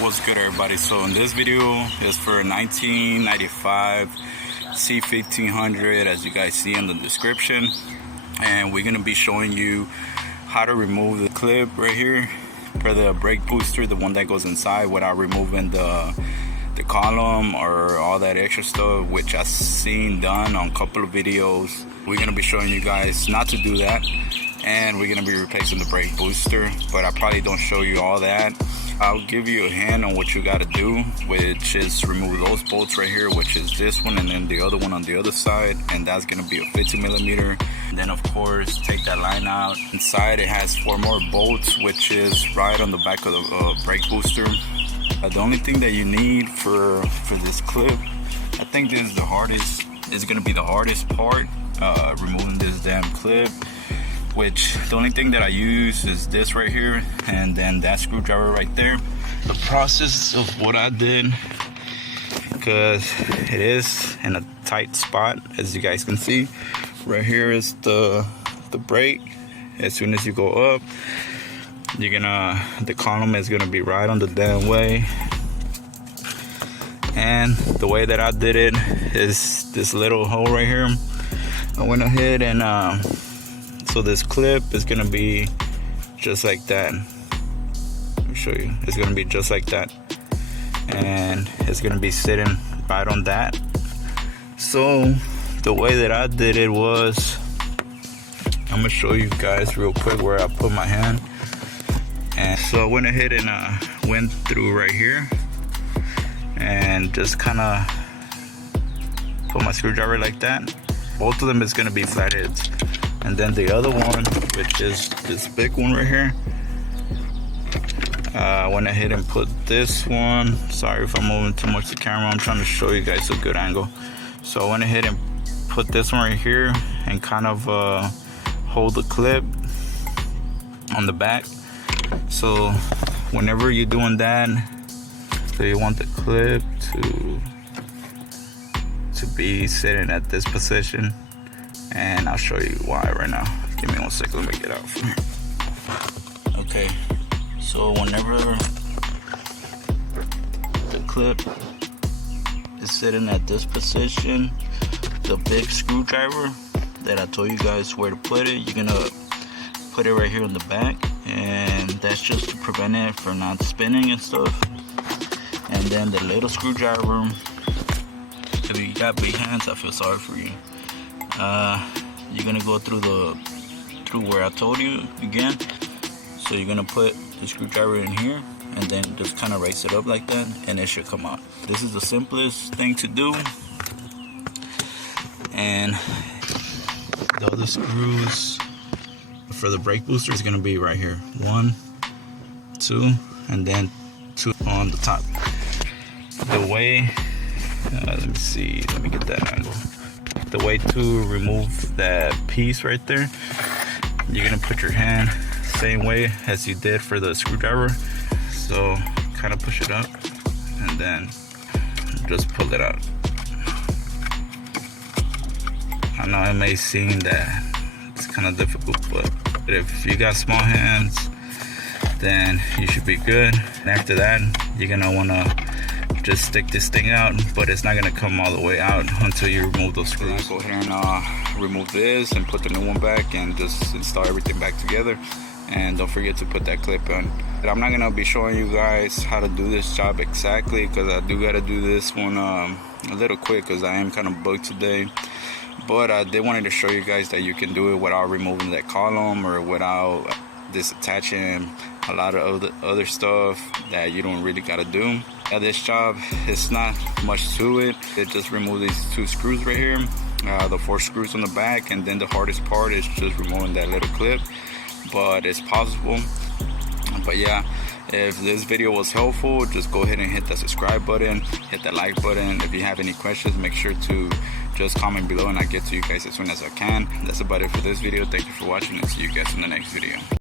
What's good, everybody? So in this video is for a 1995 C1500, as you guys see in the description, and we're going to be showing you how to remove the clip right here for the brake booster, the one that goes inside, without removing the column or all that extra stuff, which I've seen done on a couple of videos. We're going to be showing you guys not to do that, and we're going to be replacing the brake booster, but I probably don't show you all that. I'll give you a hand on what you got to do, which is remove those bolts right here, which is this one, and then the other one on the other side, and that's going to be a 50mm. And then of course take that line out. Inside it has 4 more bolts, which is right on the back of the brake booster. The only thing that you need for this clip, I think this is the hardest, is going to be the hardest part, removing this damn clip. Which the only thing that I use is this right here, and then that screwdriver right there. The process of what I did, because it is in a tight spot, as you guys can see. Right here is the brake. As soon as you go up, the column is gonna be right on the damn way. And the way that I did it is this little hole right here. I went ahead and so this clip is gonna be just like that. Let me show you. It's gonna be just like that, and it's gonna be sitting right on that. So the way that I did it was, I'm gonna show you guys real quick where I put my hand. And so I went ahead and went through right here, and just kind of put my screwdriver like that. Both of them is gonna be flatheads. And then the other one, which is this big one right here, I went ahead and put this one. Sorry if I'm moving too much the camera, I'm trying to show you guys a good angle. So I went ahead and put this one right here and kind of hold the clip on the back. So whenever you're doing that, so you want the clip to be sitting at this position. And I'll show you why right now. Give me 1 second, let me get out from here. Okay, so whenever the clip is sitting at this position, the big screwdriver that I told you guys where to put it, you're gonna put it right here in the back, and that's just to prevent it from not spinning and stuff. And then the little screwdriver, if you got big hands, I feel sorry for you. You're gonna go through where I told you again. So you're gonna put the screwdriver in here, and then just kind of raise it up like that, and it should come out. This is the simplest thing to do. And the other screws for the brake booster is gonna be right here. 1, 2, and then 2 on the top. The way, let me see, let me get that angle. The way to remove that piece right there, you're gonna put your hand same way as you did for the screwdriver. So kind of push it up and then just pull it out. I know it may seem that it's kind of difficult, but if you got small hands, then you should be good. And after that, you're gonna wanna just stick this thing out, but it's not gonna come all the way out until you remove those screws. Go ahead and remove this and put the new one back, and just install everything back together. And don't forget to put that clip on. But I'm not gonna be showing you guys how to do this job exactly, because I do gotta do this one a little quick, because I am kind of booked today. But I did wanted to show you guys that you can do it without removing that column, or without disattaching a lot of other stuff that you don't really gotta do. This job, it's not much to it. It just remove these 2 screws right here, the 4 screws on the back, and then the hardest part is just removing that little clip. But it's possible. But yeah, if this video was helpful, just go ahead and hit that subscribe button, hit that like button. If you have any questions, make sure to just comment below, and I'll get to you guys as soon as I can. That's about it for this video. Thank you for watching, and see you guys in the next video.